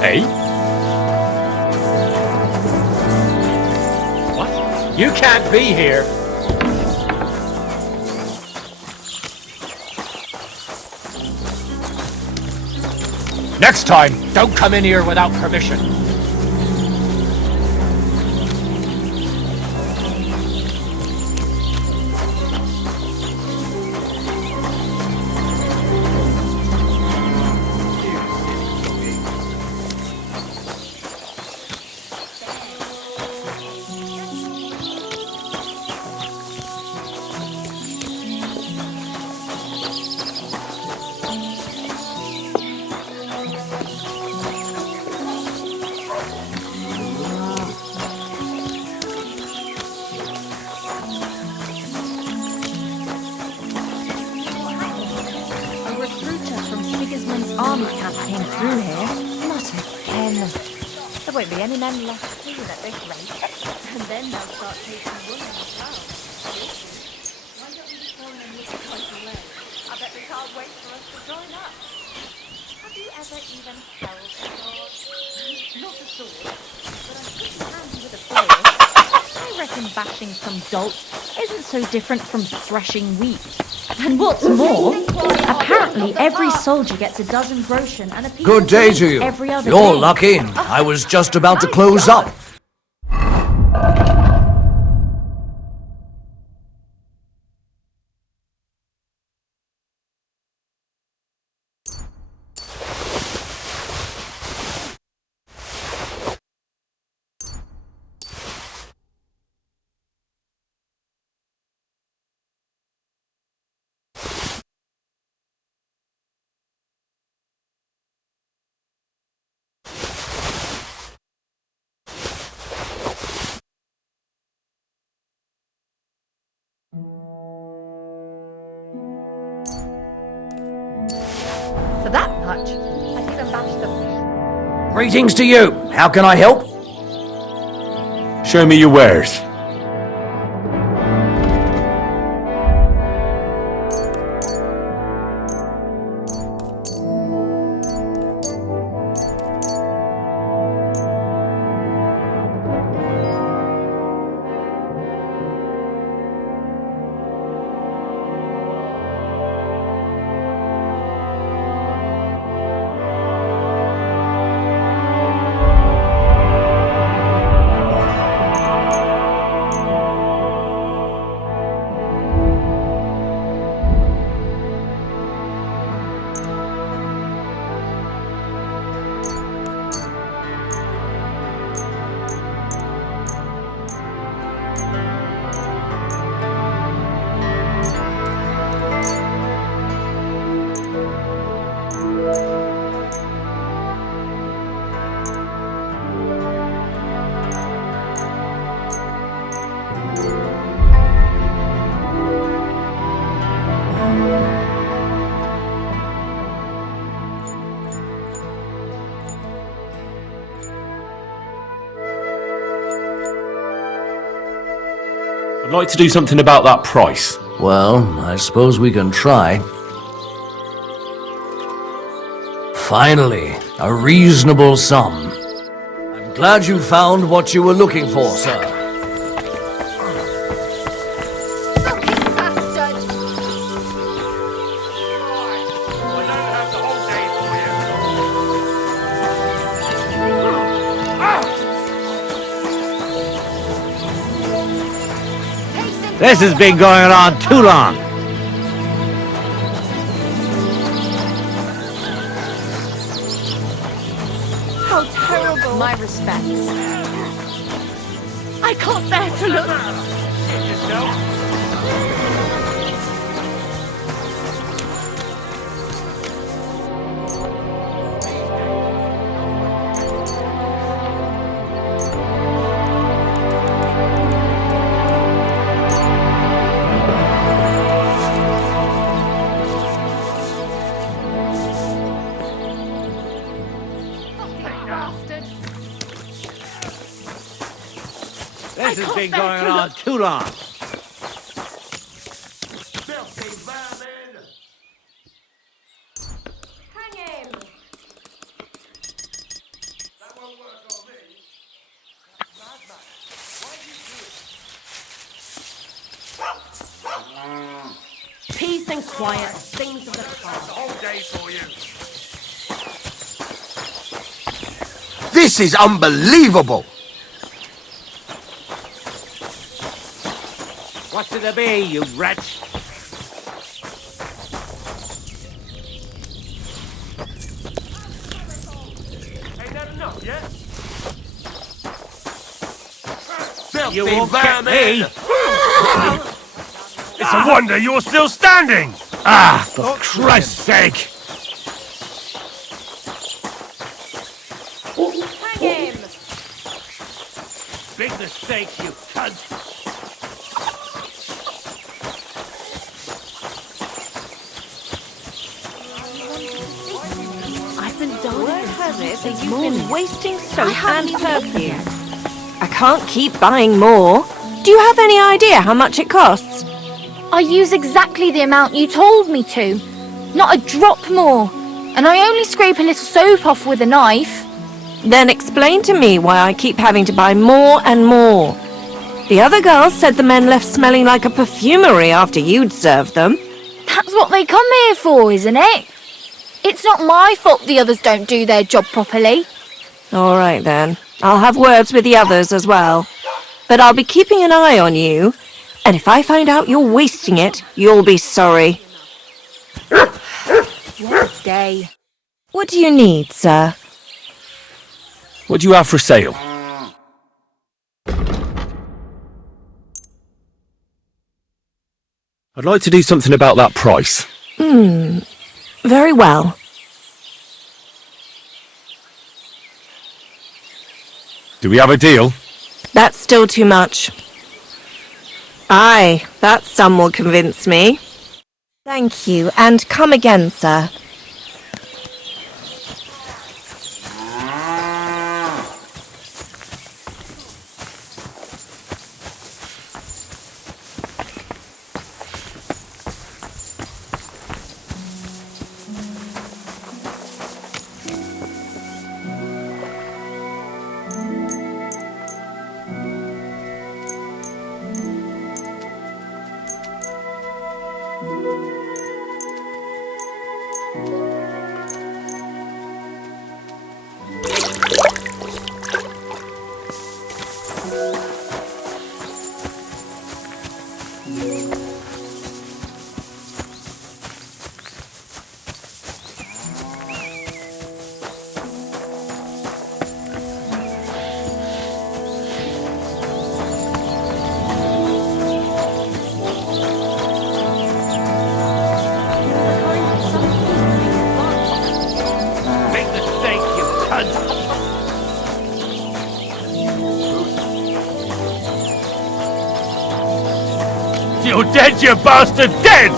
Hey? What? You can't be here! Next time, don't come in here without permission. Army camp came through here. Not again. There won't be any men left here at this rate. And then they'll start taking women as well. Why don't we join and look quite low? I bet they can't wait for us to join up. Have you ever even held a sword? Not a sword, but I'm pretty handy with a bow. I reckon bashing some dolt isn't so different from threshing wheat. And what's more, apparently every soldier gets a dozen groschen and a piece Good of day meat to you. every other You're day. lucky. I was just about to close up. For that much, I'd even bash them. Greetings to you. How can I help? Show me your wares. I'd like to do something about that price. Well, I suppose we can try. Finally, a reasonable sum. I'm glad you found what you were looking for, sir. This has been going on too long. How terrible. My respects. I can't bear to look. This has been going on too long. Hang him! Peace and quiet, things of the past. This is unbelievable! What's it to be, you wretch? Ain't that enough, yeah? You won't get me! It's a wonder you're still standing! Ah, for Christ's sake! Hang him! Big mistake, you cunt! I've been dying. Word has it that you've morning. been wasting I soap haven't and even eaten perfume. yet. I can't keep buying more. Do you have any idea how much it costs? I use exactly the amount you told me to. Not a drop more. And I only scrape a little soap off with a knife. Then explain to me why I keep having to buy more and more. The other girls said the men left smelling like a perfumery after you'd served them. That's what they come here for, isn't it? It's not my fault the others don't do their job properly. All right then. I'll have words with the others as well. But I'll be keeping an eye on you. And if I find out you're wasting it, you'll be sorry. What a day. What do you need, sir? What do you have for sale? I'd like to do something about that price. Very well. Do we have a deal? That's still too much. Aye, that sum will convince me. Thank you, and come again, sir. Big mistake, you cunt! You're dead, you bastard! Dead!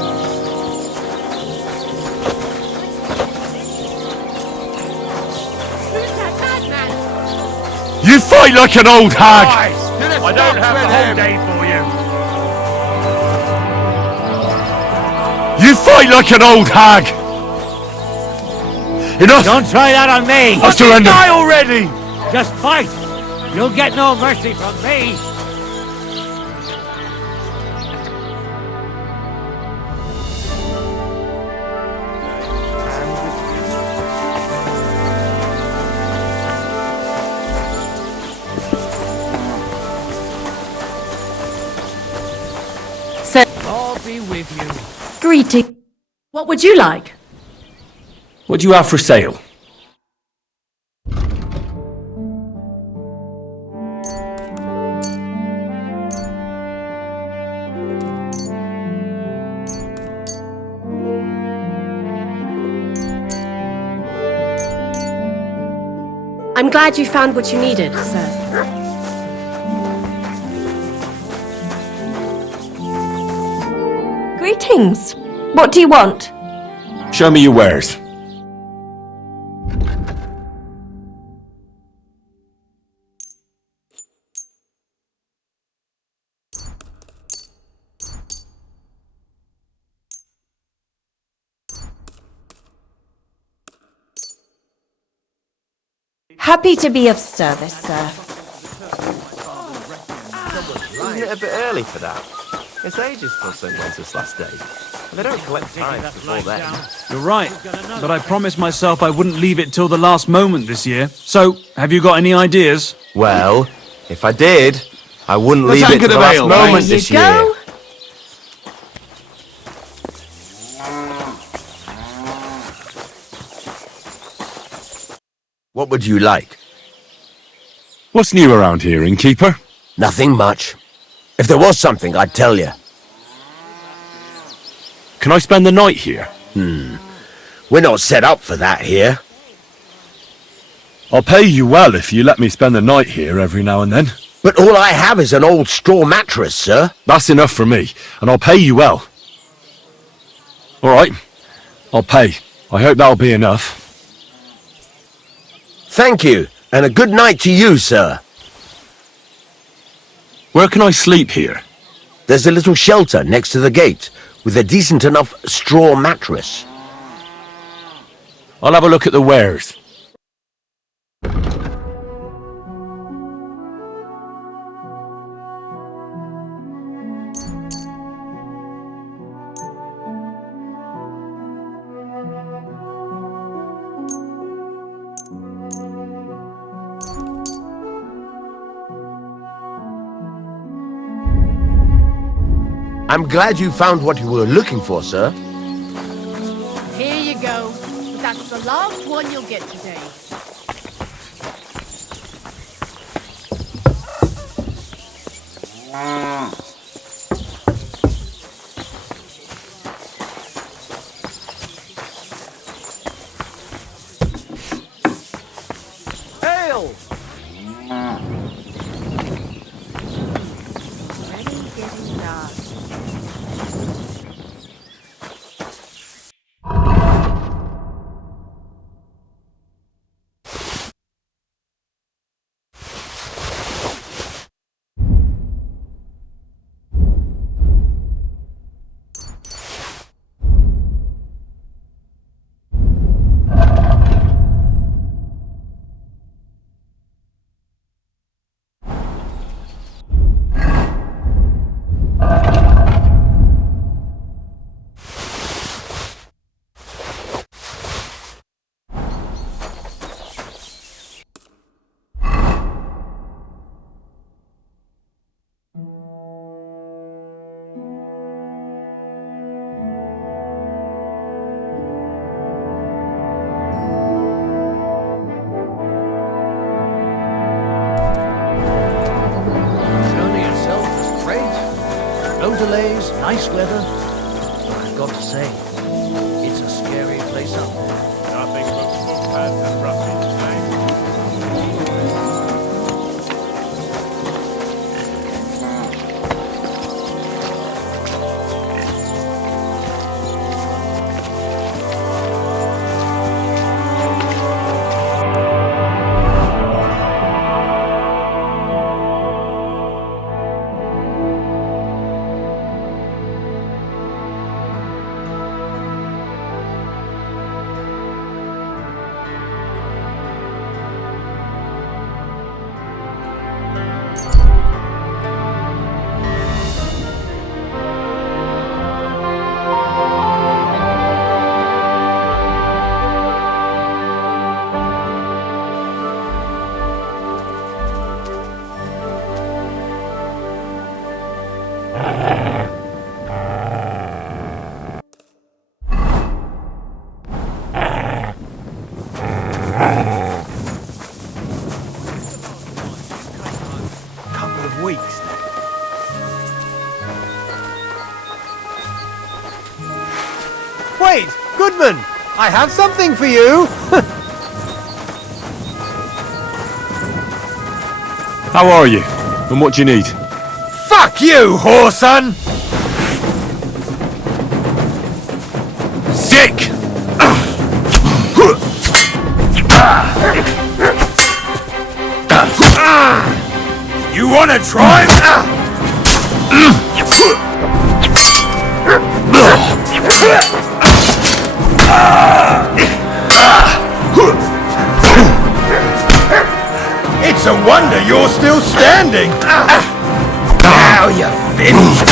Who's that madman? You fight like an old hag! I don't have the whole day for you. You fight like an old hag! Enough! Don't try that on me! I surrender! Die already! Just fight! You'll get no mercy from me! I'll be with you. Greeting. What would you like? What do you have for sale? I'm glad you found what you needed, sir. Greetings. What do you want? Show me your wares. Happy to be of service, sir. Isn't it a bit early for that? It's ages till St. Wence's last day. And they don't collect tithes before then. You're right, but I promised myself I wouldn't leave it till the last moment this year. So, have you got any ideas? Well, if I did, I wouldn't Let's leave it anchor till the the last bale. moment There this you year. go. What would you like? What's new around here, innkeeper? Nothing much. If there was something, I'd tell you. Can I spend the night here? We're not set up for that here. I'll pay you well if you let me spend the night here every now and then. But all I have is an old straw mattress, sir. That's enough for me, and I'll pay you well. All right, I'll pay. I hope that'll be enough. Thank you, and a good night to you, sir. Where can I sleep here? There's a little shelter next to the gate, with a decent enough straw mattress. I'll have a look at the wares. I'm glad you found what you were looking for, sir. Here you go. That's the last one you'll get today. Ale! Already getting dark. Journey itself was great. No delays, nice weather. But I've got to say, it's a scary place out there. Nothing but footpads and ruffians, Couple of weeks. Wait, Goodman! I have something for you! How are you? And what do you need? Fuck you, whoreson! Sick! You wanna try? It's a wonder you're still standing. Now you're finished.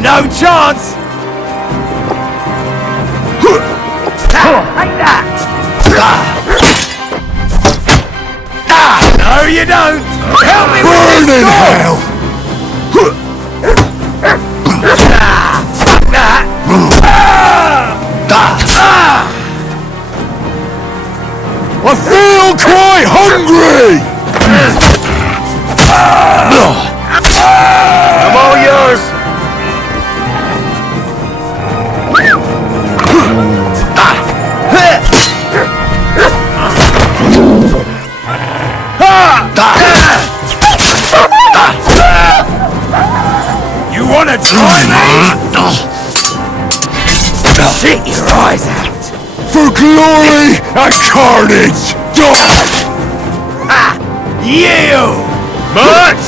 No chance. Take that. No, you don't. Help me with this. Burn in hell. Fuck that. I feel quite hungry! I'm all yours. You wanna try me? Shit your eyes out. For glory and carnage! You! Much!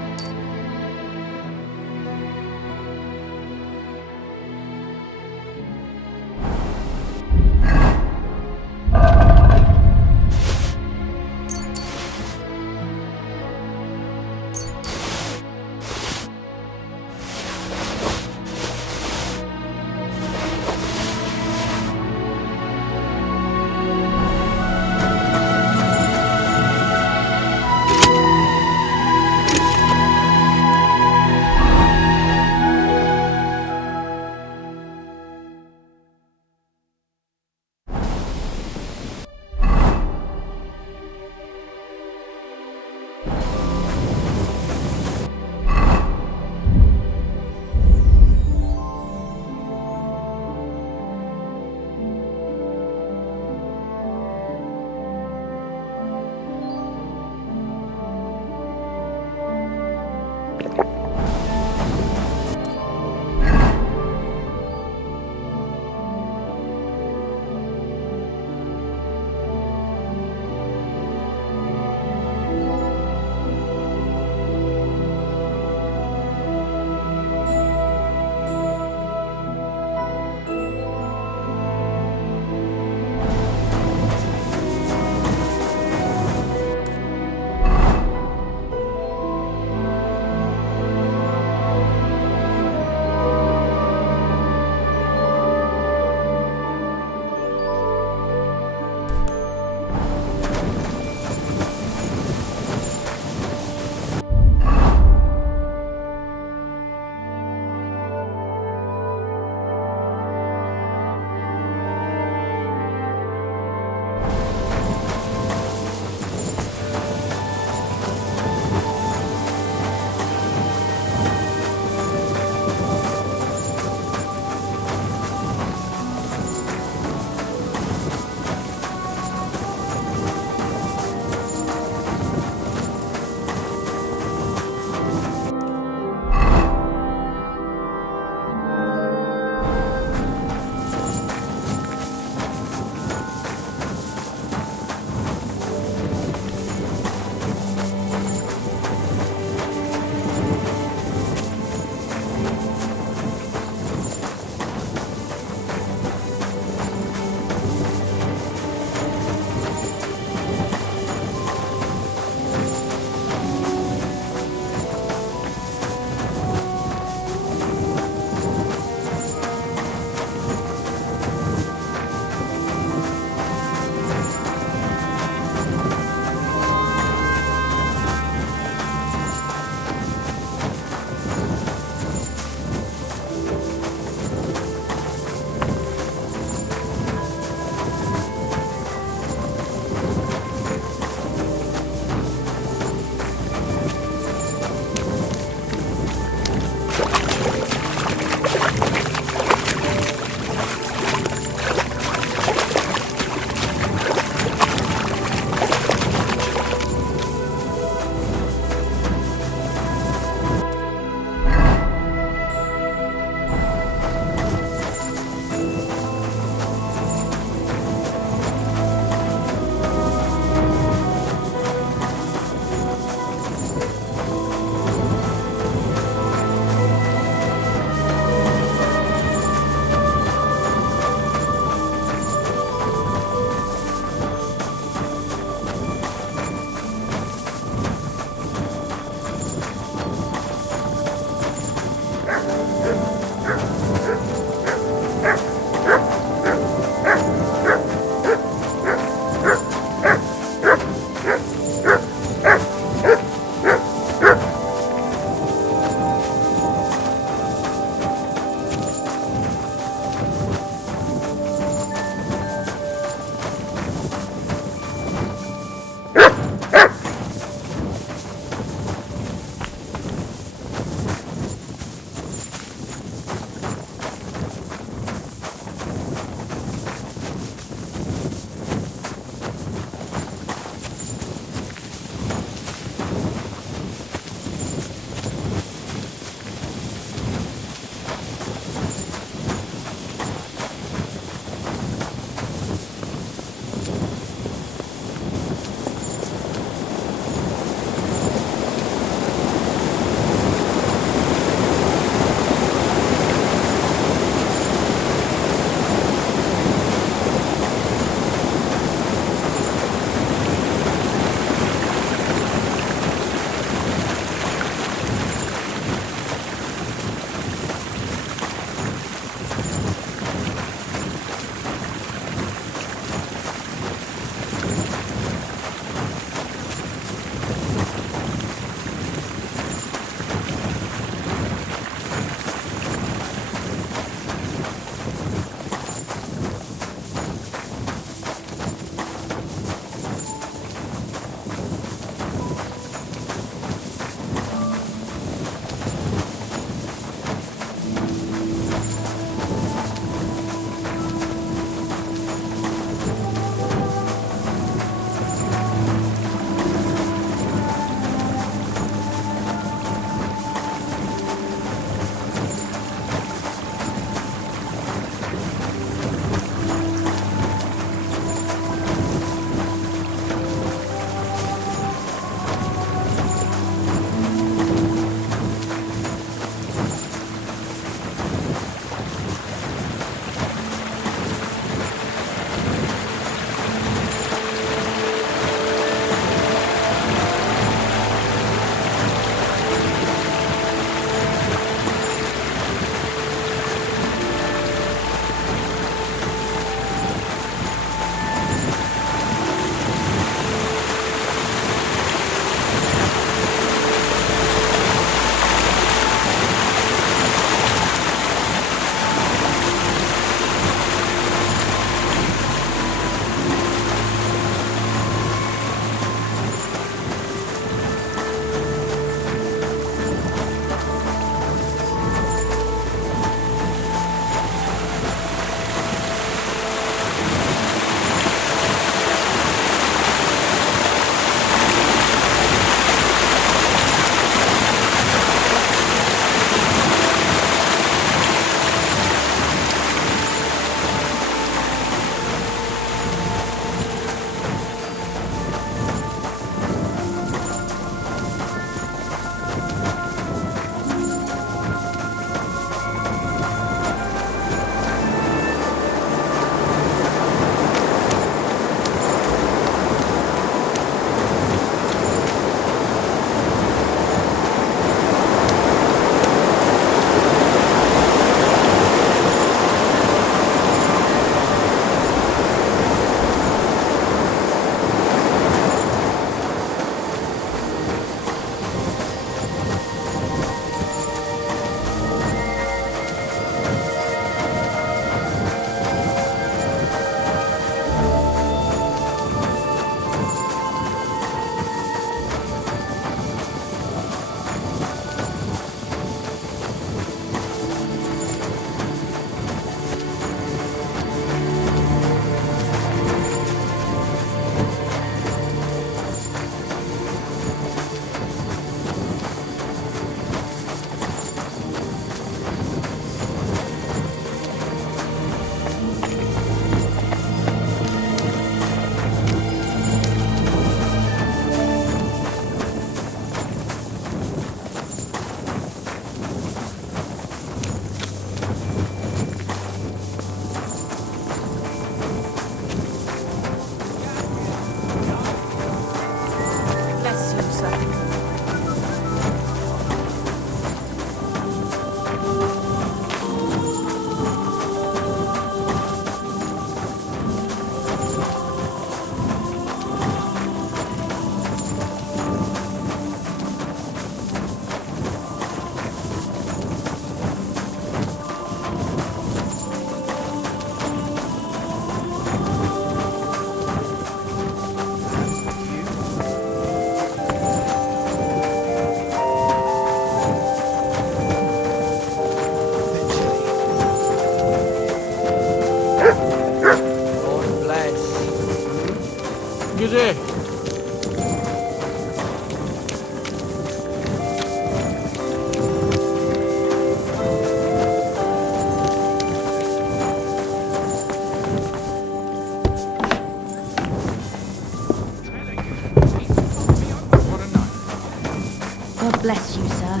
God bless you, sir.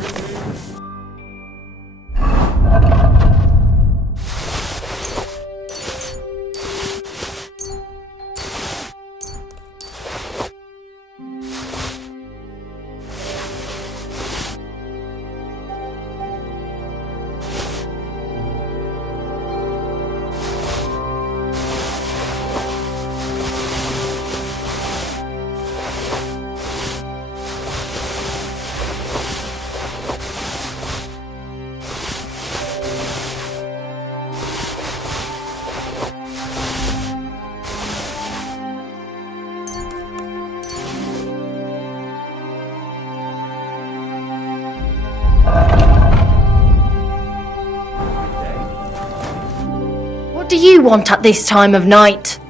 What do you want at this time of night?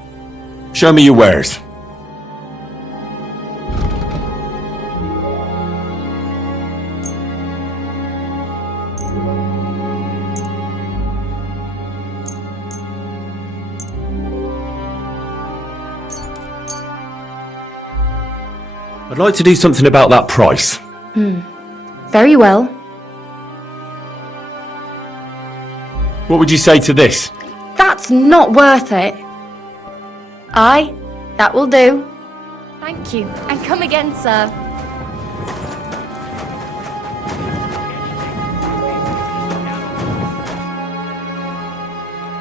Show me your wares. I'd like to do something about that price. Very well. What would you say to this? That's not worth it. Aye, that will do. Thank you, and come again, sir.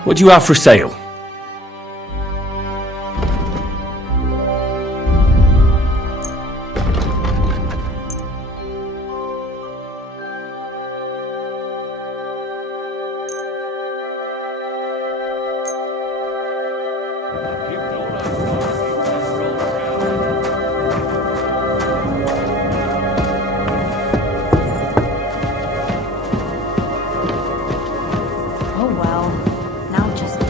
What do you have for sale? Oh well, now just this.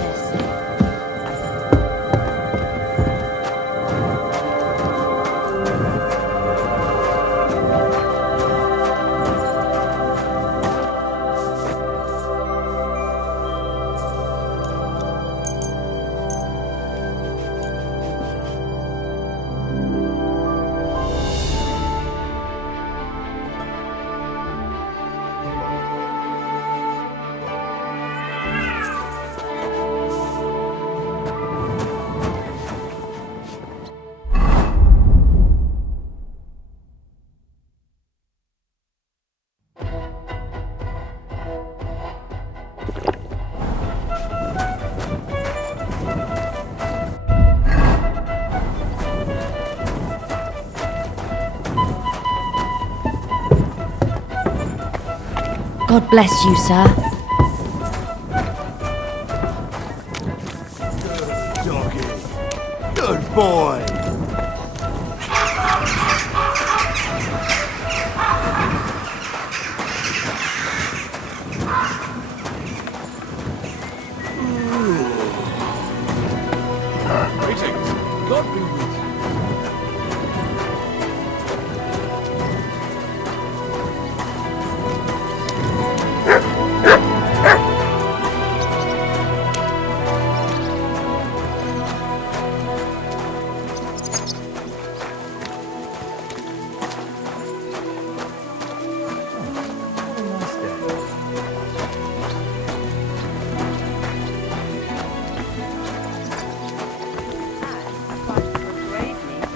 God bless you, sir. Doggy. Good boy. Greetings. God be with you.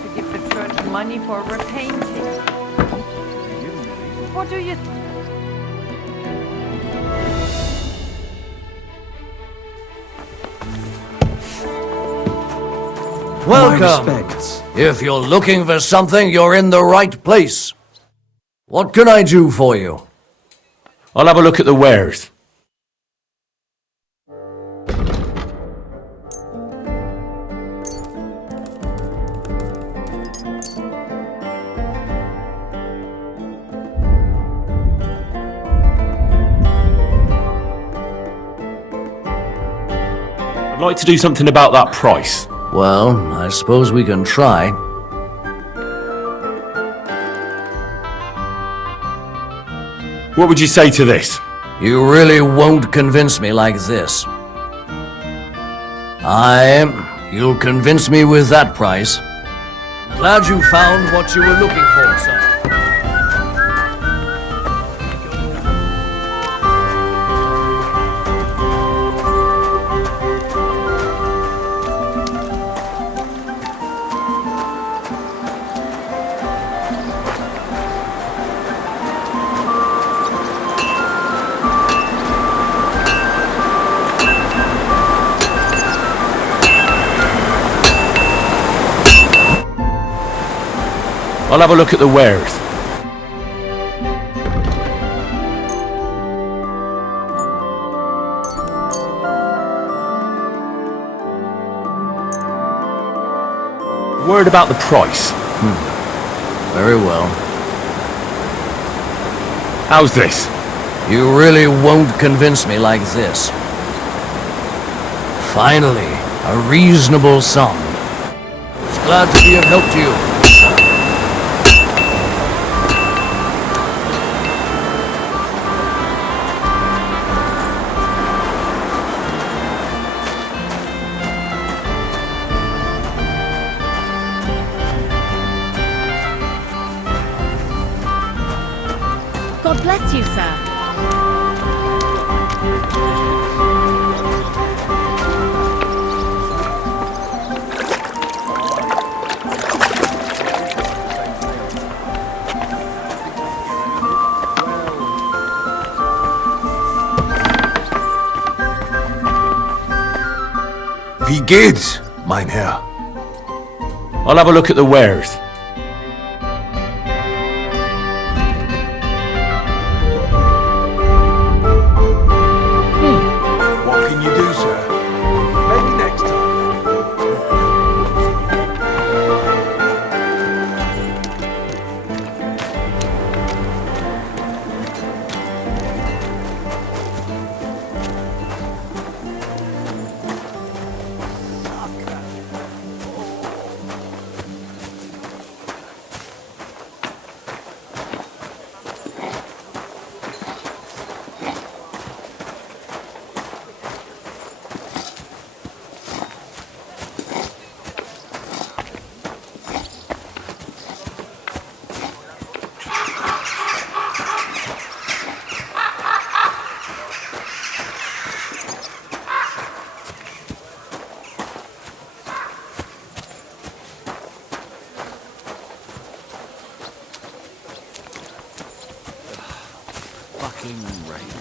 To give the church money for repainting. What do you... Welcome. My respects. If you're looking for something, you're in the right place. What can I do for you? I'll have a look at the wares. I'd like to do something about that price. Well, I suppose we can try. What would you say to this? You really won't convince me like this. You'll convince me with that price. Glad you found what you were looking for, sir. I'll have a look at the wares. Word about the price. Very well. How's this? You really won't convince me like this. Finally, a reasonable sum. Glad to be of help to you. God bless you, sir. Wie geht's, mein Herr? I'll have a look at the wares. What can you do, sir? Maybe next time. Fucking rain.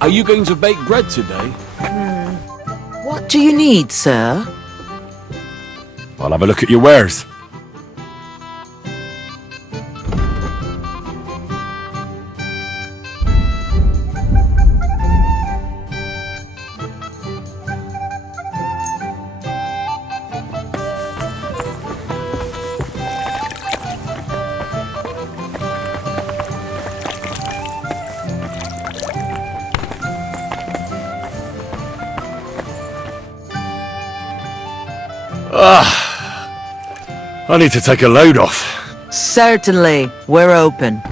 Are you going to bake bread today? What do you need, sir? I'll have a look at your wares. I need to take a load off. Certainly, we're open.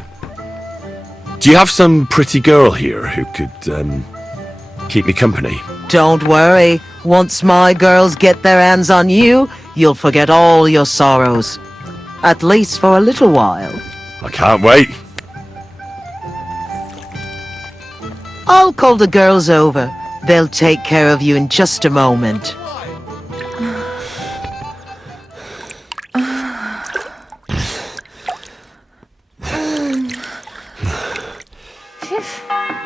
Do you have some pretty girl here who could, keep me company? Don't worry. Once my girls get their hands on you, you'll forget all your sorrows. At least for a little while. I can't wait. I'll call the girls over. They'll take care of you in just a moment.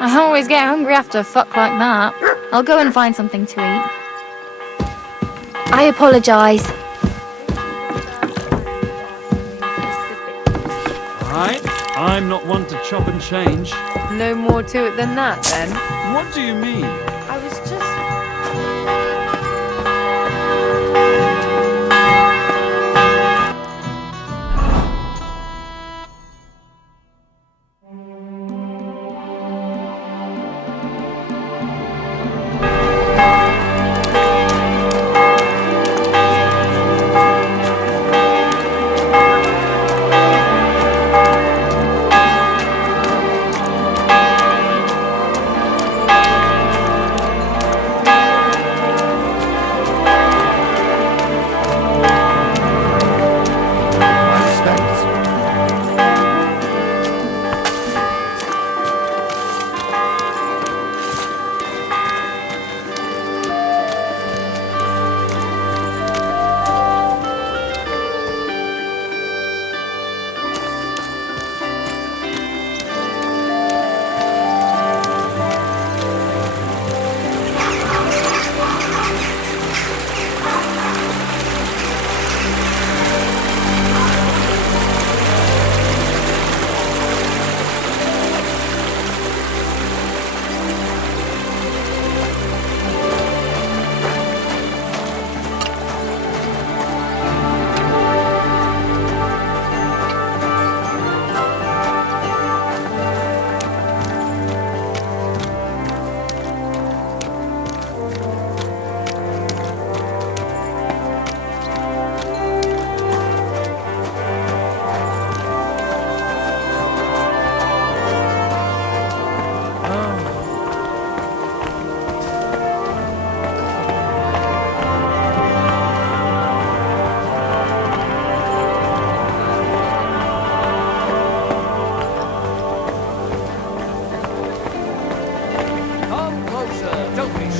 I always get hungry after a fuck like that. I'll go and find something to eat. I apologise. Right, I'm not one to chop and change. No more to it than that, then. What do you mean? I was just...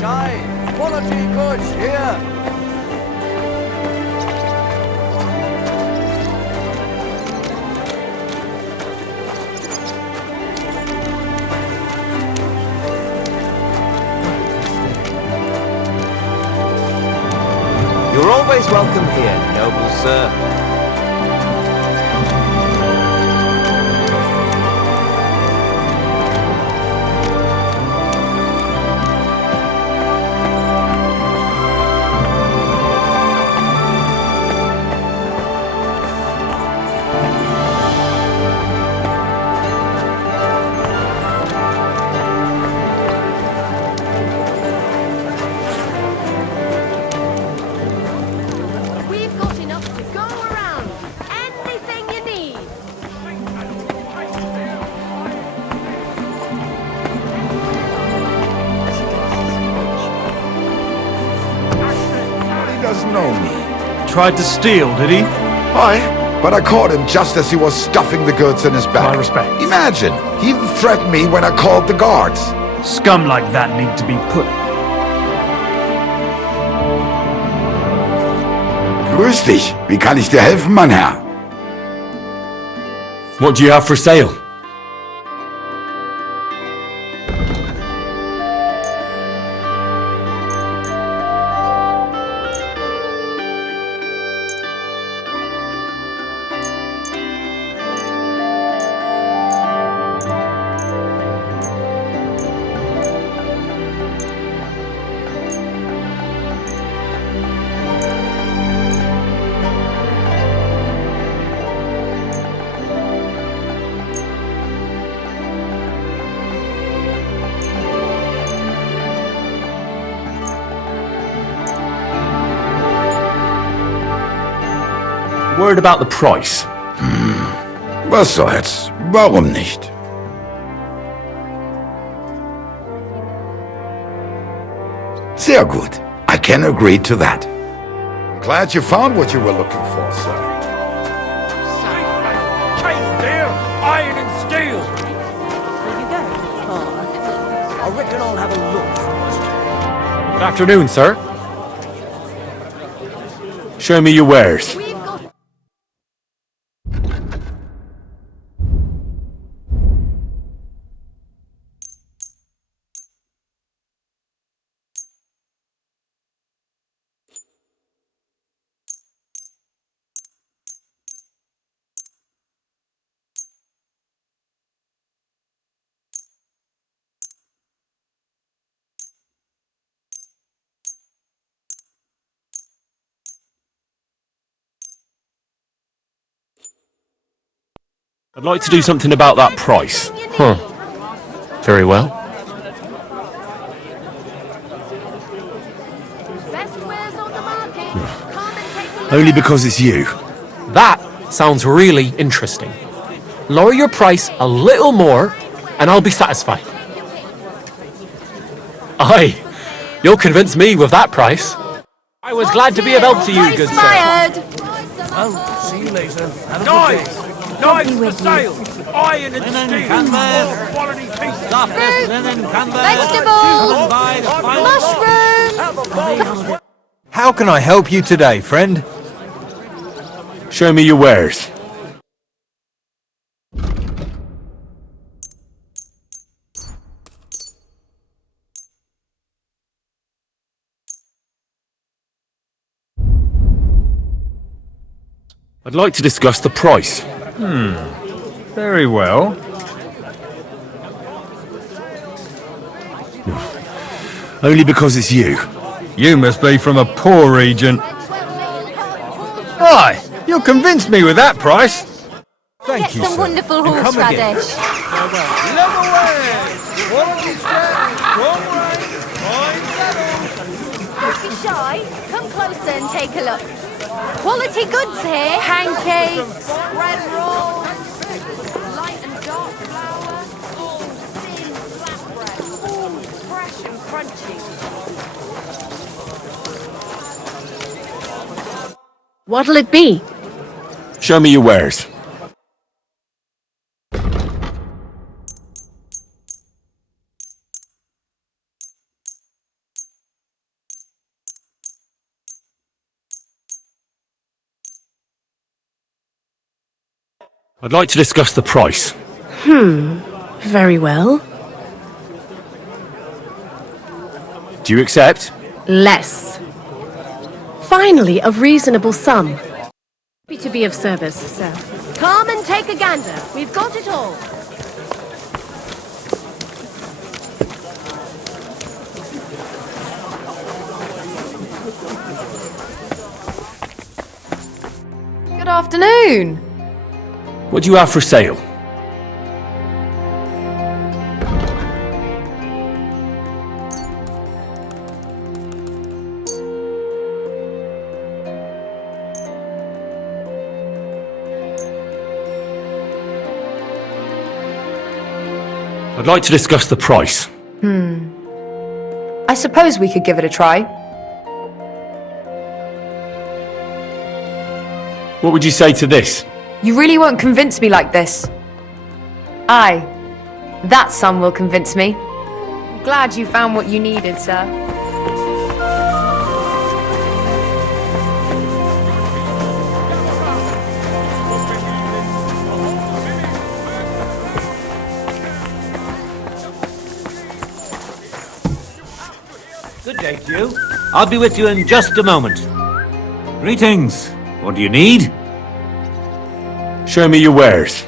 shine. Quality goods here. You're always welcome here, noble sir. Doesn't know me. Tried to steal, did he? Aye, but I caught him just as he was stuffing the goods in his bag. My respects. Imagine, he even threatened me when I called the guards. Scum like that need to be put. Grüß dich. Wie kann ich dir helfen, mein Herr? What do you have for sale? Word about the price. Was soll's? Warum nicht? Sehr gut. I can agree to that. I'm glad you found what you were looking for, sir. Chains here, iron and steel. I reckon I'll have a look first. Good afternoon, sir. Show me your wares. I'd like to do something about that price. Huh. Very well. Only because it's you. That sounds really interesting. Lower your price a little more, and I'll be satisfied. Aye, you'll convince me with that price. I was glad to be of help to you, good sir. Oh, see you later. Have a good day. Knives for sale! Iron and steel! All quality pieces! Vegetables! Mushrooms! How can I help you today, friend? Show me your wares. I'd like to discuss the price. Very well. Only because it's you. You must be from a poor region. Aye, you'll convince me with that price. Thank you, Get some sir. wonderful And come again. horseradish. Don't be shy. Come closer and take a look. Quality goods here. Pancakes, bread rolls, light and dark flour, all thin flatbread, all fresh and crunchy. What'll it be? Show me your wares. I'd like to discuss the price. Very well. Do you accept? Less. Finally, a reasonable sum. Happy to be of service, sir. Come and take a gander. We've got it all. Good afternoon. What do you have for sale? I'd like to discuss the price. I suppose we could give it a try. What would you say to this? You really won't convince me like this. Aye, that sum will convince me. Glad you found what you needed, sir. Good day to you. I'll be with you in just a moment. Greetings. What do you need? Show me your wares.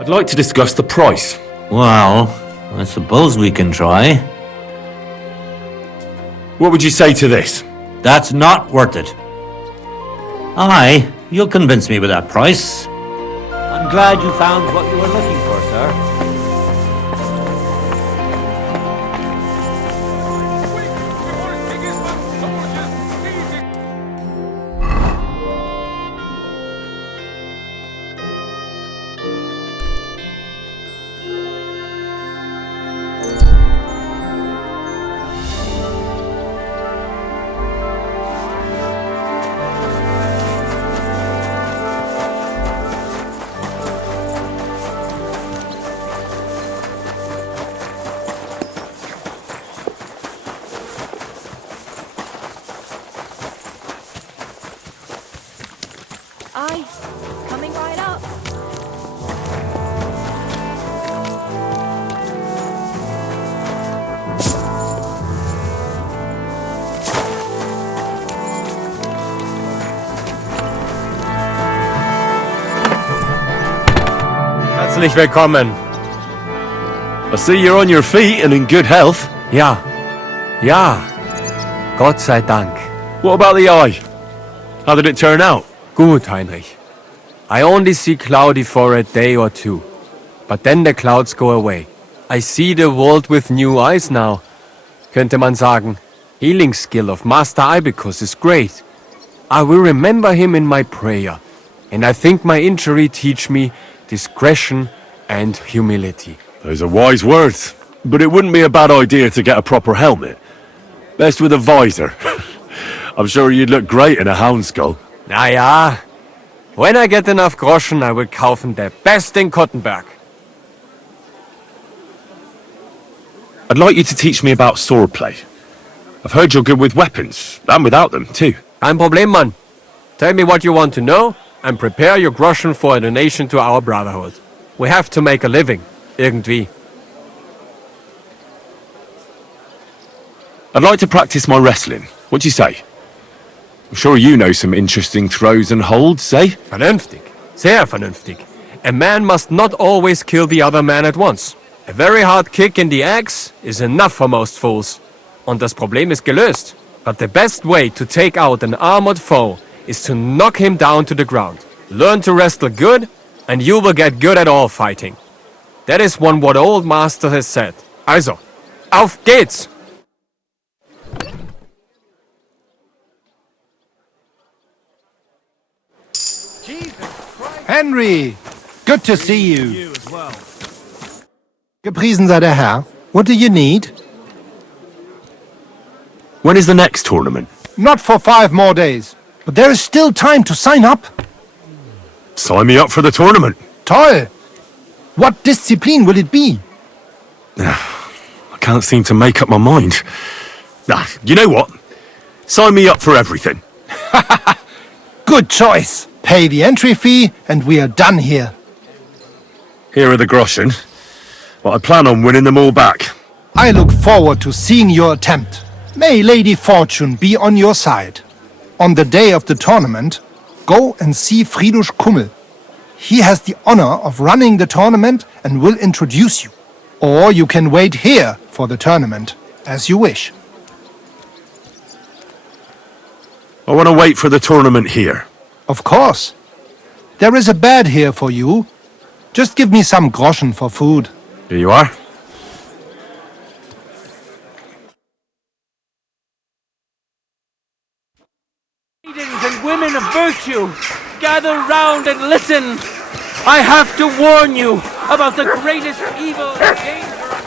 I'd like to discuss the price. Well, I suppose we can try. What would you say to this? That's not worth it. Aye, you'll convince me with that price. I'm glad you found what you were looking for, sir. Aye, coming right up. Herzlich willkommen. I see you're on your feet and in good health. Ja. Gott sei Dank. What about the eye? How did it turn out? Gut, Heinrich. I only see cloudy for a day or two. But then the clouds go away. I see the world with new eyes now. Könnte man sagen. Healing skill of Master Ibicus is great. I will remember him in my prayer. And I think my injury teach me discretion and humility. Those are wise words. But it wouldn't be a bad idea to get a proper helmet. Best with a visor. I'm sure you'd look great in a hound skull. Na ja. When I get enough Groschen, I will kaufen der best in Kottenberg. I'd like you to teach me about swordplay. I've heard you're good with weapons, and without them, too. Kein Problem, Mann. Tell me what you want to know, and prepare your Groschen for a donation to our brotherhood. We have to make a living. Irgendwie. I'd like to practice my wrestling. What do you say? I'm sure you know some interesting throws and holds, eh? Vernünftig. Sehr vernünftig. A man must not always kill the other man at once. A very hard kick in the axe is enough for most fools. Und das Problem ist gelöst. But the best way to take out an armored foe is to knock him down to the ground. Learn to wrestle good, and you will get good at all fighting. That is what old master has said. Also, auf geht's! Henry! Good to see you. You as well. Gepriesen sei der Herr. What do you need? When is the next tournament? Not for 5 more days. But there is still time to sign up. Sign me up for the tournament. Toll! What discipline will it be? I can't seem to make up my mind. You know what? Sign me up for everything. Good choice. Pay the entry fee and we are done here. Here are the groschen. But I plan on winning them all back. I look forward to seeing your attempt. May Lady Fortune be on your side. On the day of the tournament, go and see Friedrich Kummel. He has the honor of running the tournament and will introduce you. Or you can wait here for the tournament, as you wish. I want to wait for the tournament here. Of course. There is a bed here for you. Just give me some groschen for food. Here you are. Maidens and women of virtue, gather round and listen. I have to warn you about the greatest evil and danger of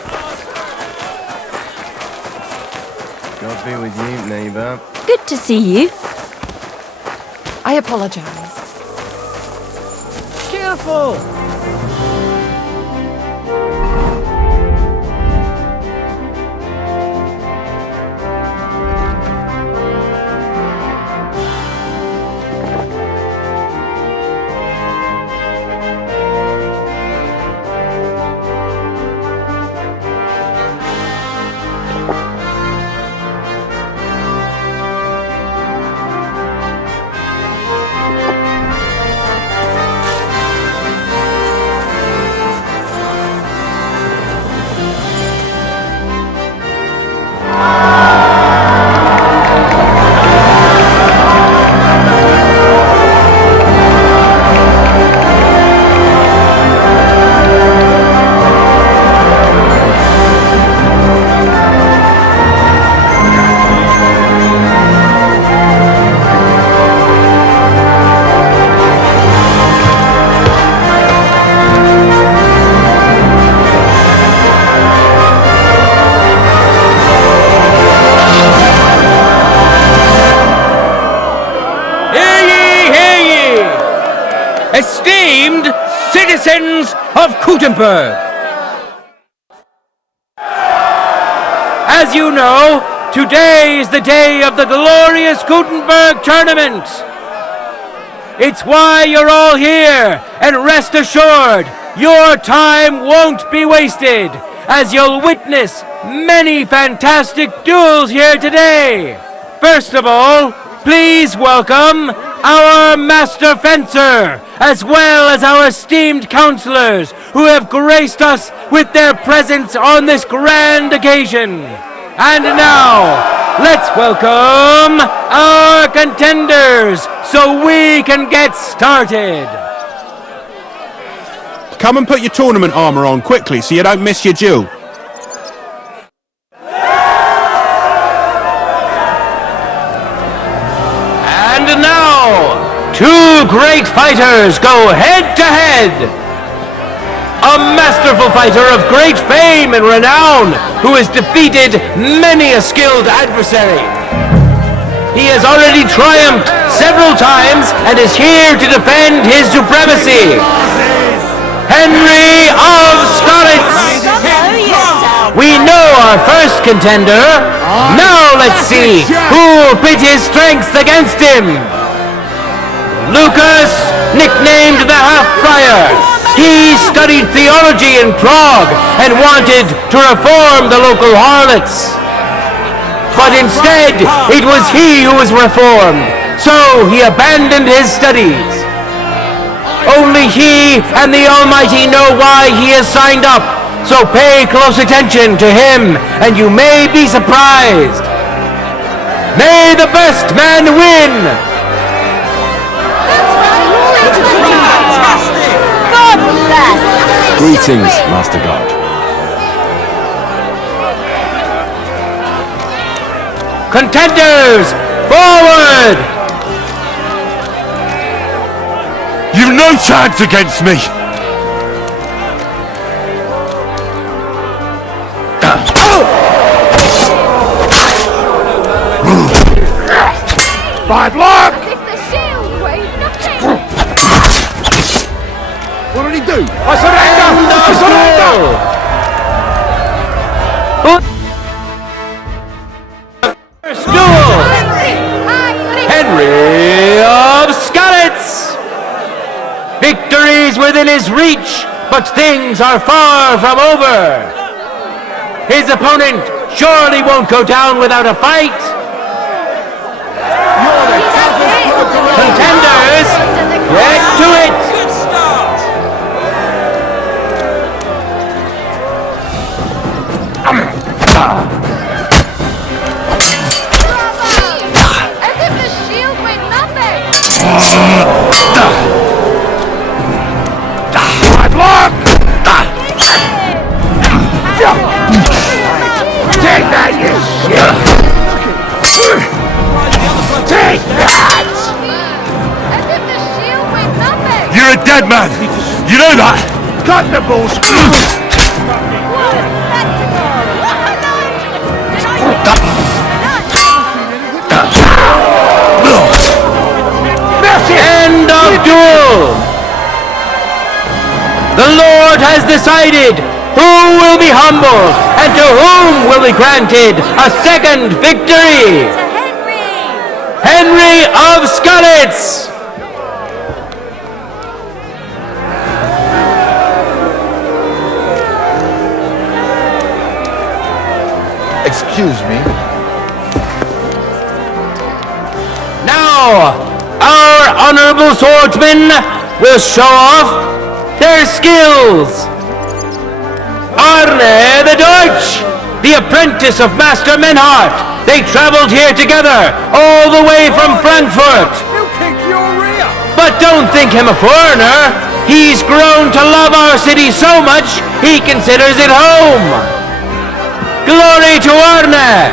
God be with you, neighbour. Good to see you. I apologize. Careful! Esteemed citizens of Gutenberg, as you know, today is the day of the glorious Gutenberg tournament. It's why you're all here, and rest assured, your time won't be wasted, as you'll witness many fantastic duels here today. First of all, please welcome our Master Fencer, as well as our esteemed counselors who have graced us with their presence on this grand occasion. And now, let's welcome our contenders so we can get started. Come and put your tournament armor on quickly so you don't miss your duel. And now, two great fighters go head to head. A masterful fighter of great fame and renown who has defeated many a skilled adversary. He has already triumphed several times and is here to defend his supremacy. Henry of Storitz. We know our first contender. Now let's see who'll pit his strength against him. Lucas, nicknamed the Half-Friar. He studied theology in Prague and wanted to reform the local harlots. But instead, it was he who was reformed, so he abandoned his studies. Only he and the Almighty know why he has signed up, so pay close attention to him, and you may be surprised. May the best man win! God bless! Greetings, Master God. Contenders, forward! You've no chance against me! By block! bloody do? I surrender! I surrender! First duel! Henry of Skalitz! Victory is within his reach, but things are far from over. His opponent surely won't go down without a fight. Contenders, get to it! As if the shield meant nothing! Take that, you shit! Take that! As if the shield meant nothing! You're a dead man! You know that! Cut the bullshit! End of duel! The Lord has decided who will be humbled and to whom will be granted a second victory. Henry of Skalitz! Excuse me. Now, our honorable swordsmen will show off their skills. Arne the Deutsch, the apprentice of Master Menhart. They traveled here together, all the way from Frankfurt. But don't think him a foreigner. He's grown to love our city so much, he considers it home. Glory to Arne!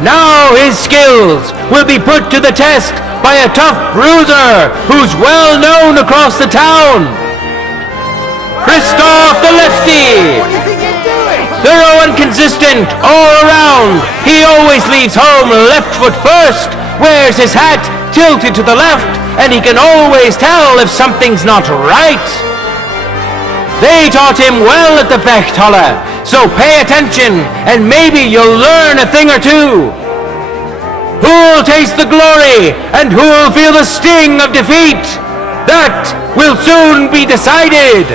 Now his skills will be put to the test by a tough bruiser who's well known across the town. Christoph the Lefty! Thorough and consistent all around. He always leaves home left foot first, wears his hat tilted to the left, and he can always tell if something's not right. They taught him well at the Fechthalle, so pay attention and maybe you'll learn a thing or two. Who'll taste the glory and who'll feel the sting of defeat? That will soon be decided.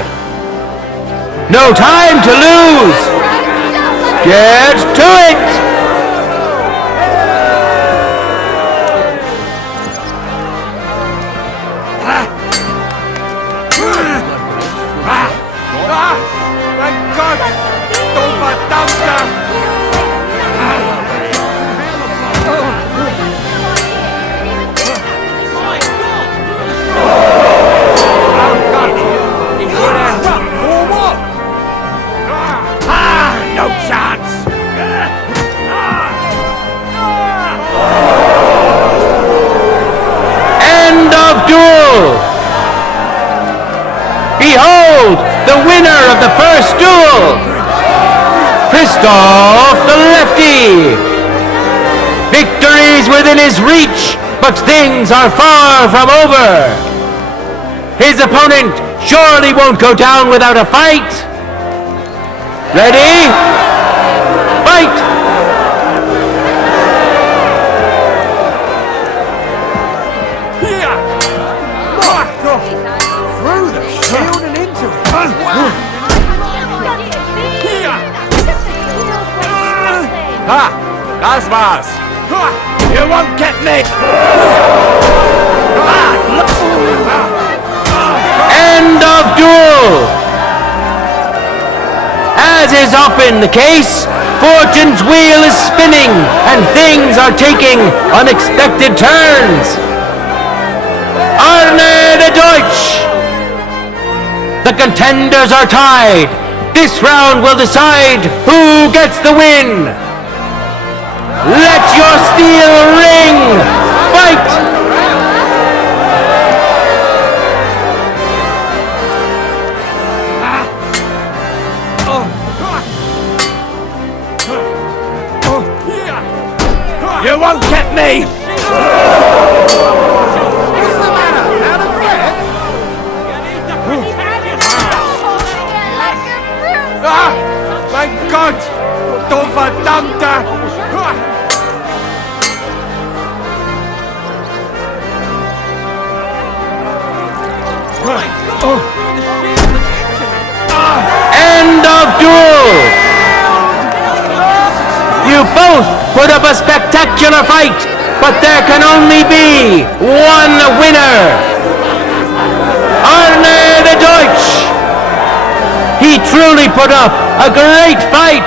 No time to lose. Get to it. Mein Gott! Du verdammter! No chance! End of duel! Behold, the winner of the first duel! Christoph the Lefty! Victory's within his reach, but things are far from over. His opponent surely won't go down without a fight. Ready? Fight! Through the shield and into it. Ha! Das war's! You won't get me! End of duel! As is often the case, fortune's wheel is spinning and things are taking unexpected turns. Arne the Deutsch! The contenders are tied. This round will decide who gets the win. Let your steel ring! Fight! You won't get me! What's the matter? Out of breath? End of duel! You both put up a spectacular fight, but there can only be one winner! Arne the Deutsch! He truly put up a great fight!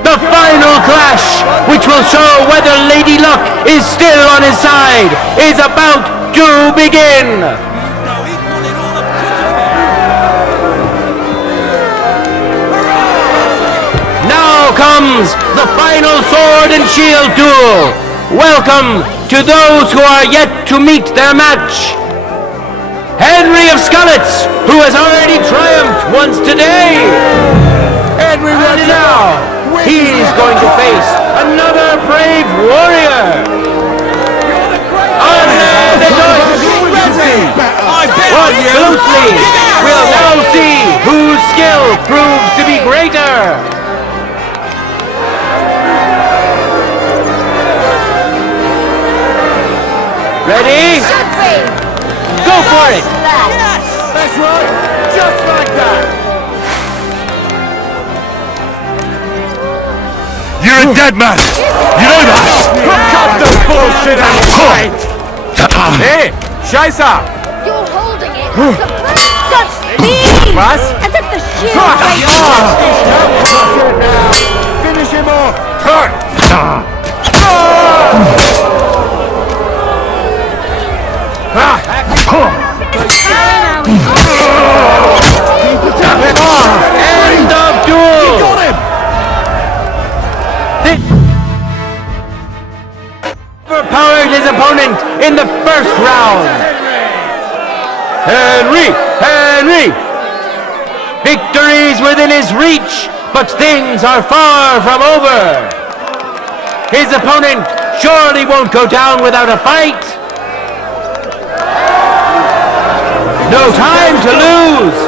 The final clash, which will show whether Lady Luck is still on his side, is about to begin! Now comes the final sword and shield duel! Welcome to those who are yet to meet their match! Henry of Skalitz, who has already triumphed once today! Henry and now, he's going to face another brave warrior! Arne the Deutsch! Watch closely! We'll now see whose skill proves to be greater! Ready? Go for it! That's right! Just like that! You're a dead man! You know that! Cut the bullshit outside! Hey, Scheiße! You're holding it with such speed! Was? As if the shield Finish him off! Turn! End of duel! Got him! Overpowered his opponent in the first round. Henry! Victory's within his reach, but things are far from over. His opponent surely won't go down without a fight. No time to lose.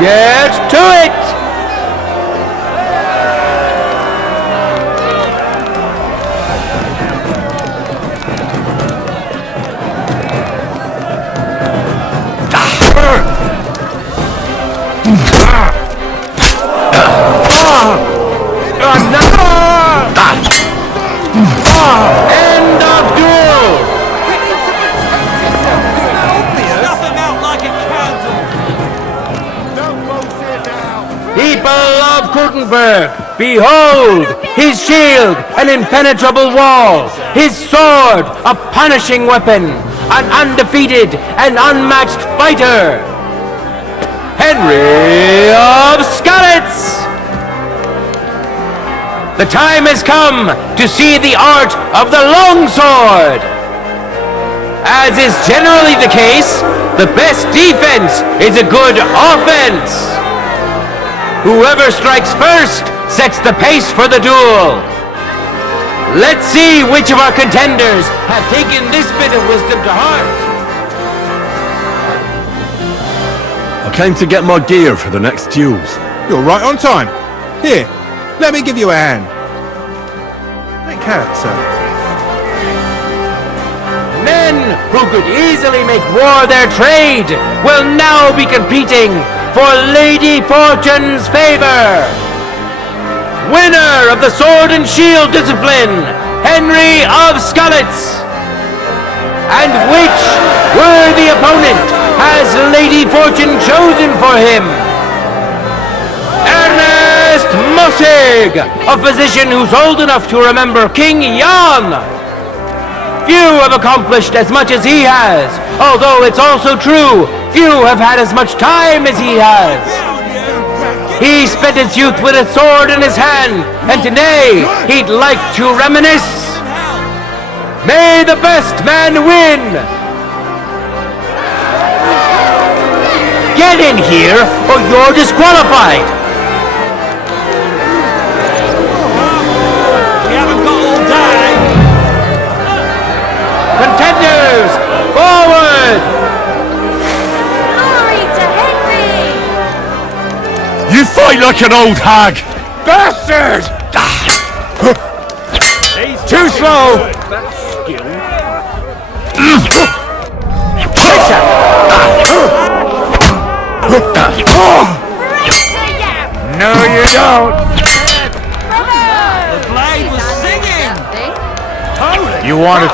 Get to it. End of duel! People of Gutenberg, behold his shield, an impenetrable wall, his sword, a punishing weapon, an undefeated and unmatched fighter, Henry of Skalitz! The time has come to see the art of the longsword! As is generally the case, the best defense is a good offense! Whoever strikes first sets the pace for the duel! Let's see which of our contenders have taken this bit of wisdom to heart! I came to get my gear for the next duels. You're right on time. Here, let me give you a hand. Take care, sir. Men who could easily make war their trade will now be competing for Lady Fortune's favor. Winner of the Sword and Shield discipline, Henry of Skalitz. And which worthy opponent has Lady Fortune chosen for him? Ernest Mossig, a physician who's old enough to remember King Jan. Few have accomplished as much as he has, although it's also true, few have had as much time as he has. He spent his youth with a sword in his hand, and today he'd like to reminisce. May the best man win! Get in here, or you're disqualified! We haven't got all day! Contenders, forward! Glory to Henry! You fight like an old hag! bastard! Too slow! No, you don't! The blade was singing! You want to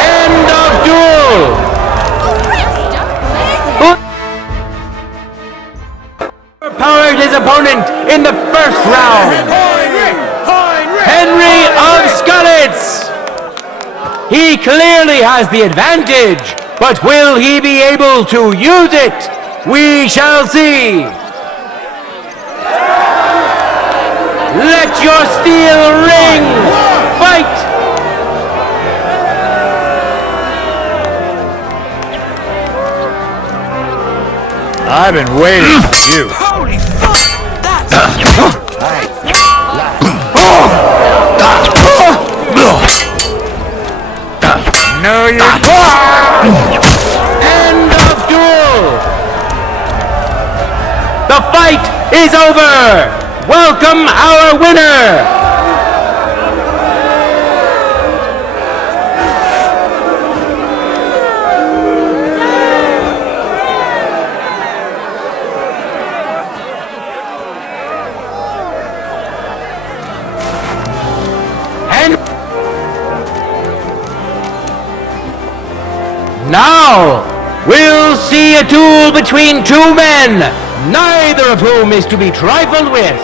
End of duel! Overpowered his opponent in the first round. Henry of Scarlets! He clearly has the advantage, but will he be able to use it? We shall see. Let your steel ring! Fight! I've been waiting for you. Holy fuck! That's... No, you End of duel! The fight is over! Welcome our winner! Now, we'll see a duel between two men, neither of whom is to be trifled with.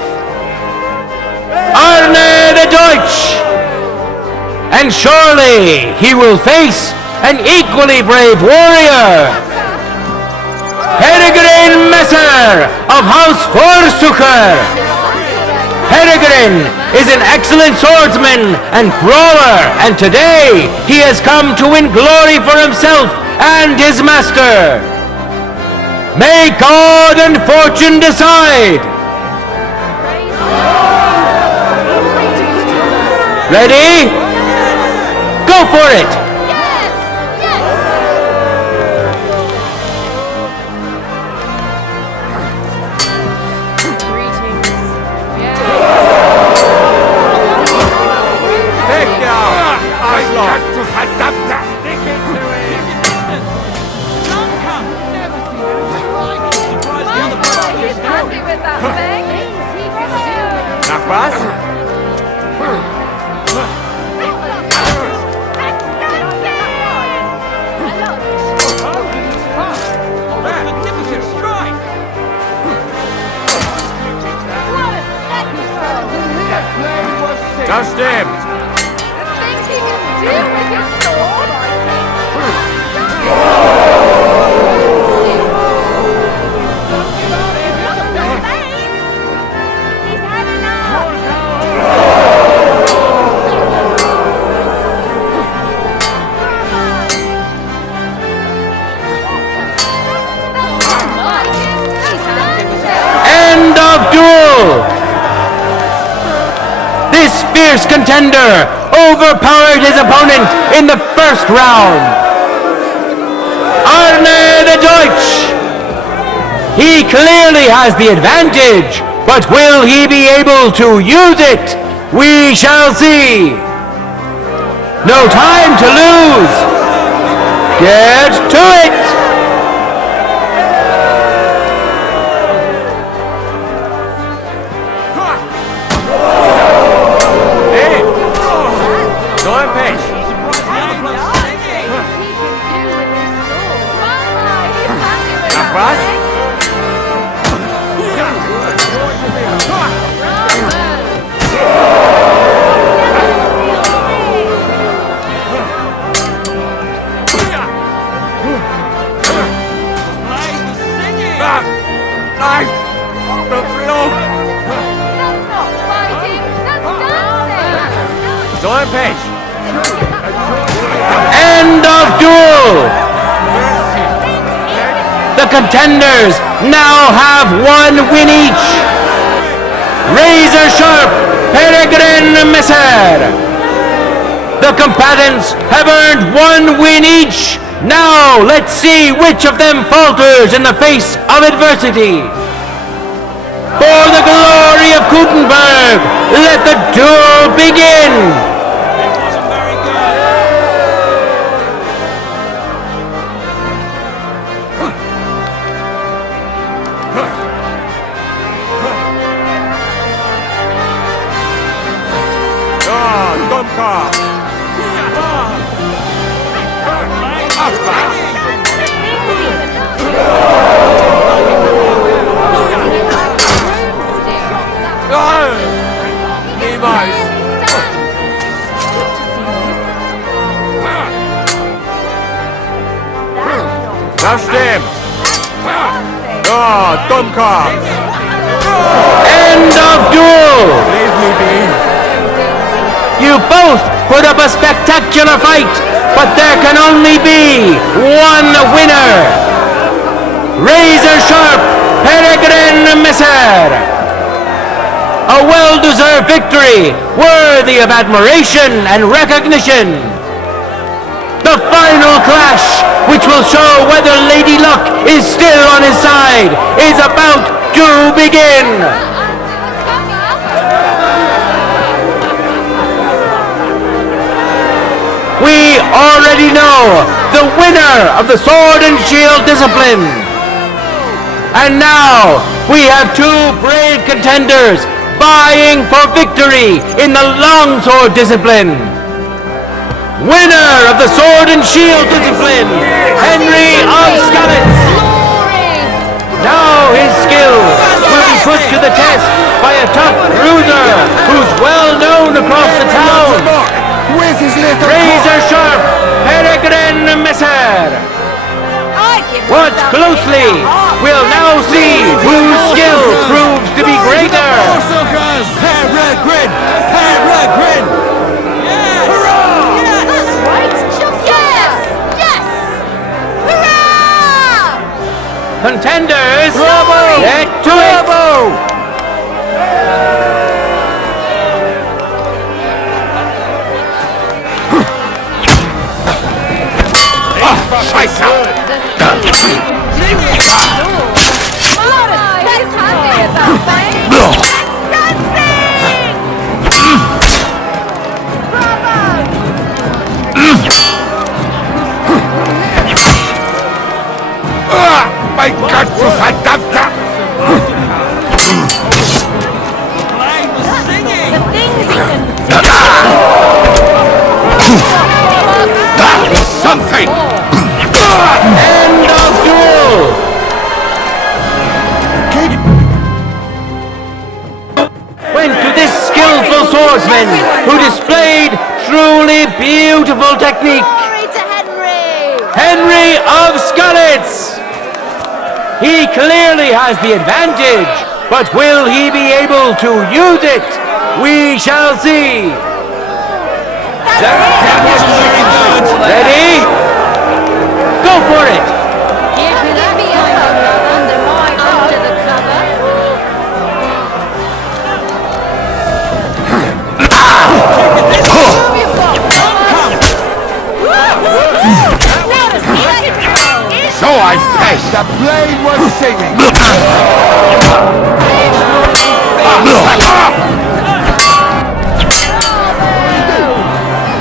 Arne the Deutsch! And surely he will face an equally brave warrior. Peregrine Messer of House Forsucher! Peregrine is an excellent swordsman and brawler, and today he has come to win glory for himself and his master. May God and fortune decide. Ready? Go for it! Nach was? Das stimmt! End of duel! This fierce contender overpowered his opponent in the first round. Arne the Deutsch! He clearly has the advantage, but will he be able to use it? We shall see. No time to lose. Get to it! End of duel! The contenders now have one win each. Razor sharp Peregrine Messer. The combatants have earned 1 win each. Now let's see which of them falters in the face of adversity. For the glory of Gutenberg, let the duel begin! Das stimmt! Ja, Dummkopf! End of duel! Leave me be. You both put up a spectacular fight, but there can only be one winner! Razor sharp, Peregrine Messer! A well-deserved victory, worthy of admiration and recognition! The final clash, which will show whether Lady Luck is still on his side, is about to begin! We already know the winner of the sword and shield discipline. And now we have 2 brave contenders vying for victory in the longsword discipline. Winner of the sword and shield discipline, Henry of Skalitz. Now his skills will be put to the test by a tough bruiser who's well known across the town. Razor sharp, Peregrine Messer. Watch closely. We'll now see whose skill proves to be greater. Red grin! Red grin! Contenders, Bravo! get to it! Mein Gott, du Verdammter! That was something! End of duel! Went to this skillful swordsman who displayed truly beautiful technique. Henry of Skalitz! He clearly has the advantage, but will he be able to use it? We shall see. Ready? Go for it! So I passed. The blade was singing.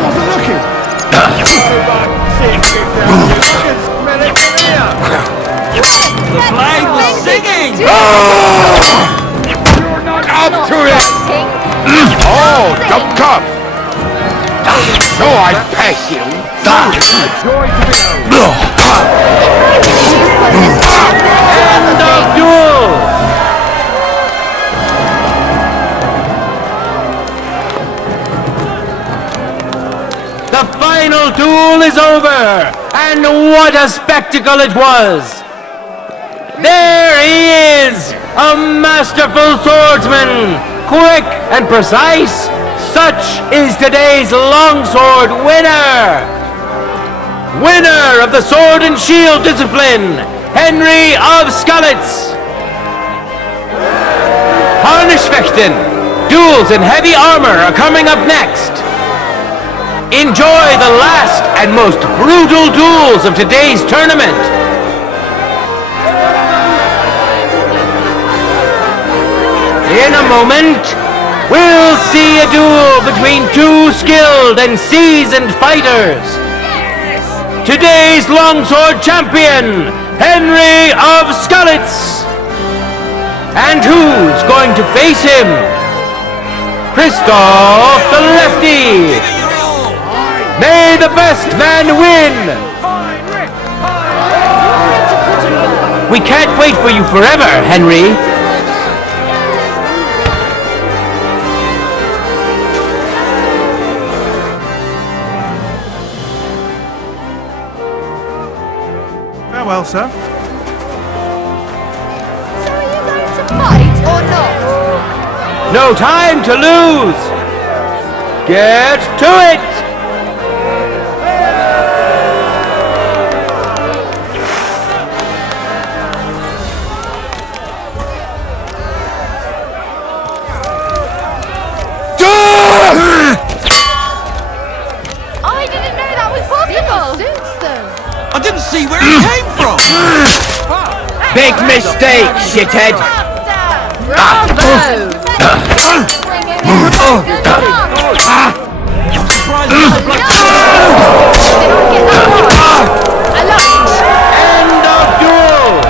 Wasn't looking. The blade was singing! Up to it! Oh, dumb cop! So I pass you. End of duel! The final duel is over, and what a spectacle it was! There he is, a masterful swordsman, quick and precise. Such is today's longsword winner! Winner of the sword and shield discipline, Henry of Skalitz! Harnischfechten, duels in heavy armor are coming up next. Enjoy the last and most brutal duels of today's tournament. In a moment, we'll see a duel between two skilled and seasoned fighters. Today's longsword champion, Henry of Skalitz. And who's going to face him? Christoph the Lefty. May the best man win. We can't wait for you forever, Henry. Farewell, sir. So are you going to fight or not? No time to lose. Get to it. I didn't know that was possible. Suits them. I didn't see where it came from! Big mistake, shithead. Bravo! End of duel.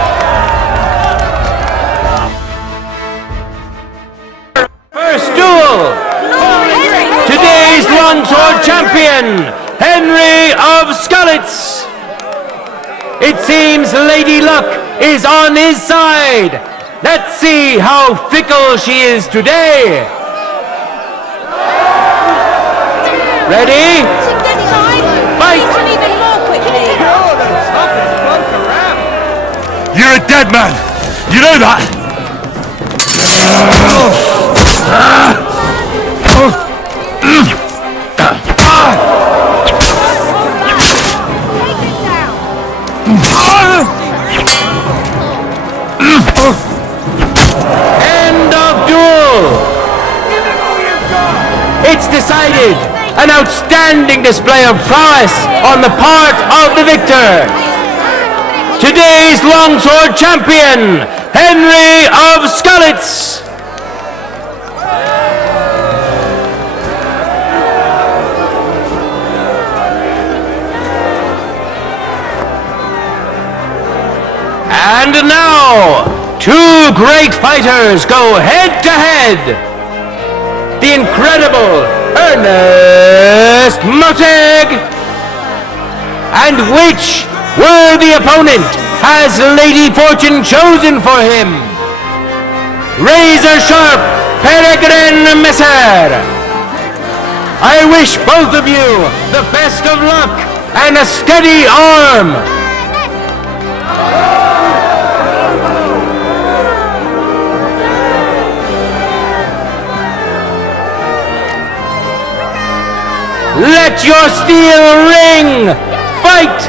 First duel. Today's longsword champion, Henry of Skalitz. It seems Lady Luck is on his side. Let's see how fickle she is today. Ready? Fight! You're a dead man! You know that! End of duel! It's decided! An outstanding display of prowess on the part of the victor! Today's longsword champion, Henry of Skalitz! And now, two great fighters go head to head. The incredible Ernest Moteg. And which worthy opponent has Lady Fortune chosen for him? Razor sharp Peregrine Messer. I wish both of you the best of luck and a steady arm. Let your steel ring! Fight!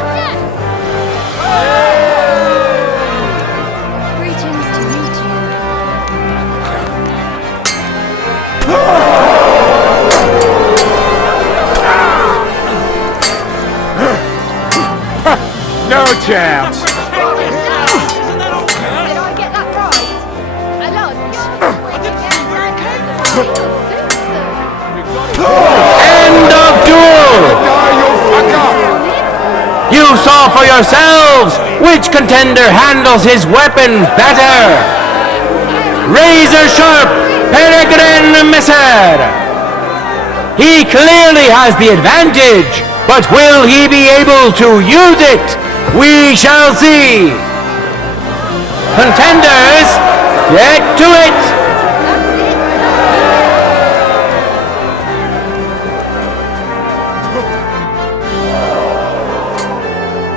Greetings to you No chance. Did I get that right? A lunch? End of duel! You saw for yourselves which contender handles his weapon better. Razor sharp Peregrine Messer. He clearly has the advantage, but will he be able to use it? We shall see. Contenders, get to it!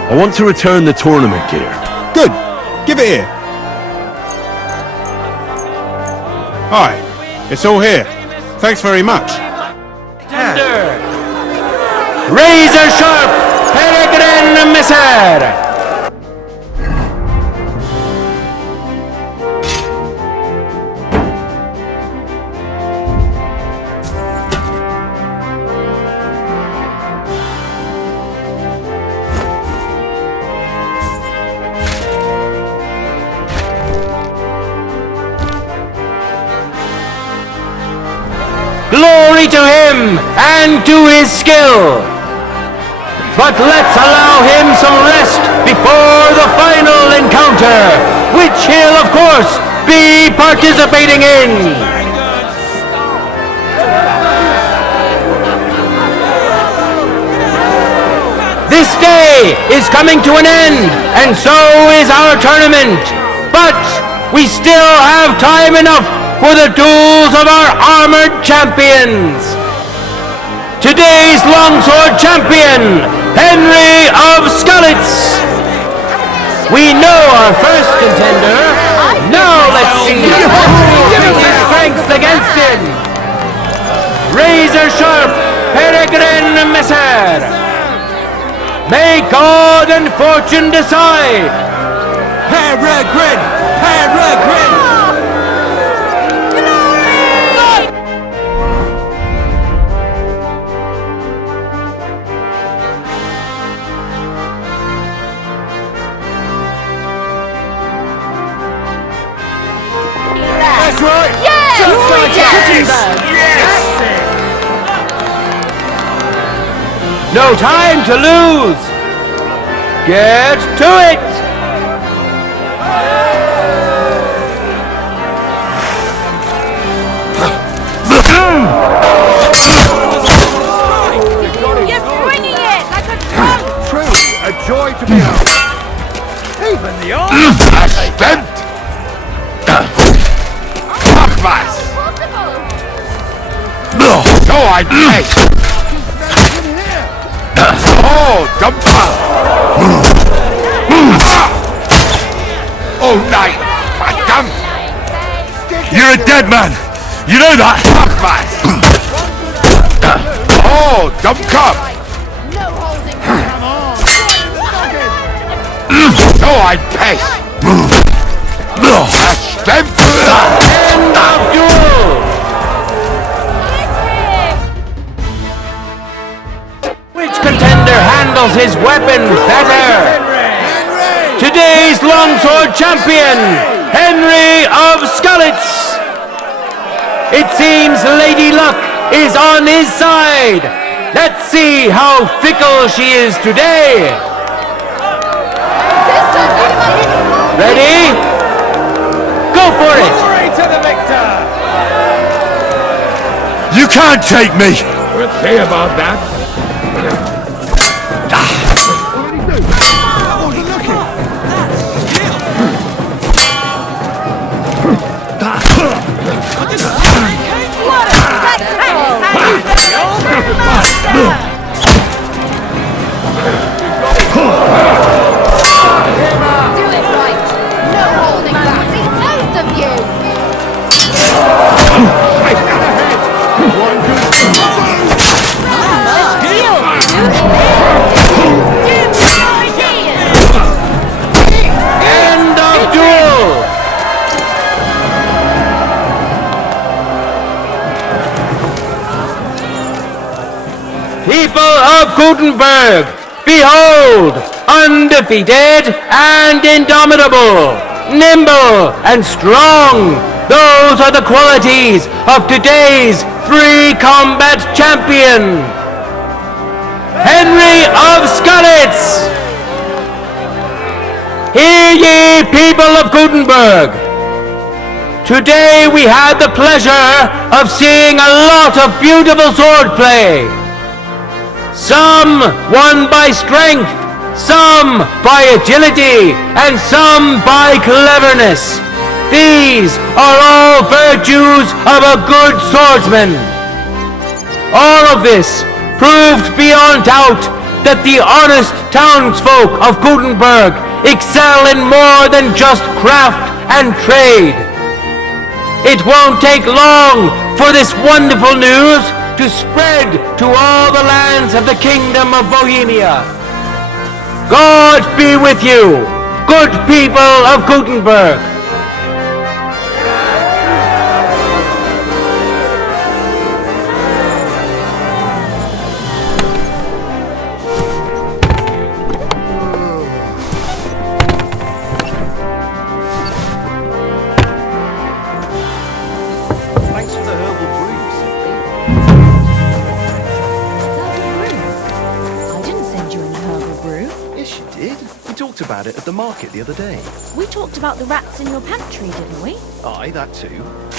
I want to return the tournament gear. Good. Give it here. Hi. It's all here. Thanks very much. Contender, Razor sharp Peregrine Messer. his skill. But let's allow him some rest before the final encounter, which he'll, of course, be participating in. This day is coming to an end, and so is our tournament. But we still have time enough for the duels of our armored champions. Today's longsword champion, Henry of Skalitz. We know our first contender. Now let's see who will pit his strength against him. Razor sharp Peregrine Messer. May God and fortune decide. Peregrine! Peregrine! That's right! Yes! Just like Yes! No time to lose. Get to it. You're swinging it like a trunk! Truly a joy to behold. Even the arms are stamped. Fuckmas! So I take. Oh, dumper! Oh, night! Damn! You're a dead man! You know that! Fuckmas! Oh, dumb cup! No holding back. So I pace. A stamp. End of duel. Which contender handles his weapon better? Today's longsword champion, Henry of Skalitz. It seems Lady Luck is on his side. Let's see how fickle she is today. Ready? Go for it. Glory to the victor! You can't take me! We'll see about that. Do it right. No holding back. Both of you. End of duel. People of Gutenberg, behold, undefeated and indomitable, nimble and strong. Those are the qualities of today's free combat champion, Henry of Skalitz. Hear ye, people of Gutenberg. Today we had the pleasure of seeing a lot of beautiful swordplay. Some won by strength, some by agility, and some by cleverness. These are all virtues of a good swordsman. All of this proved beyond doubt that the honest townsfolk of Gutenberg excel in more than just craft and trade. It won't take long for this wonderful news to spread to all the lands of the Kingdom of Bohemia. God be with you, good people of Gutenberg. Thanks for the herbal brews. talked about it at the market the other day. We talked about the rats in your pantry, didn't we? Aye, that too.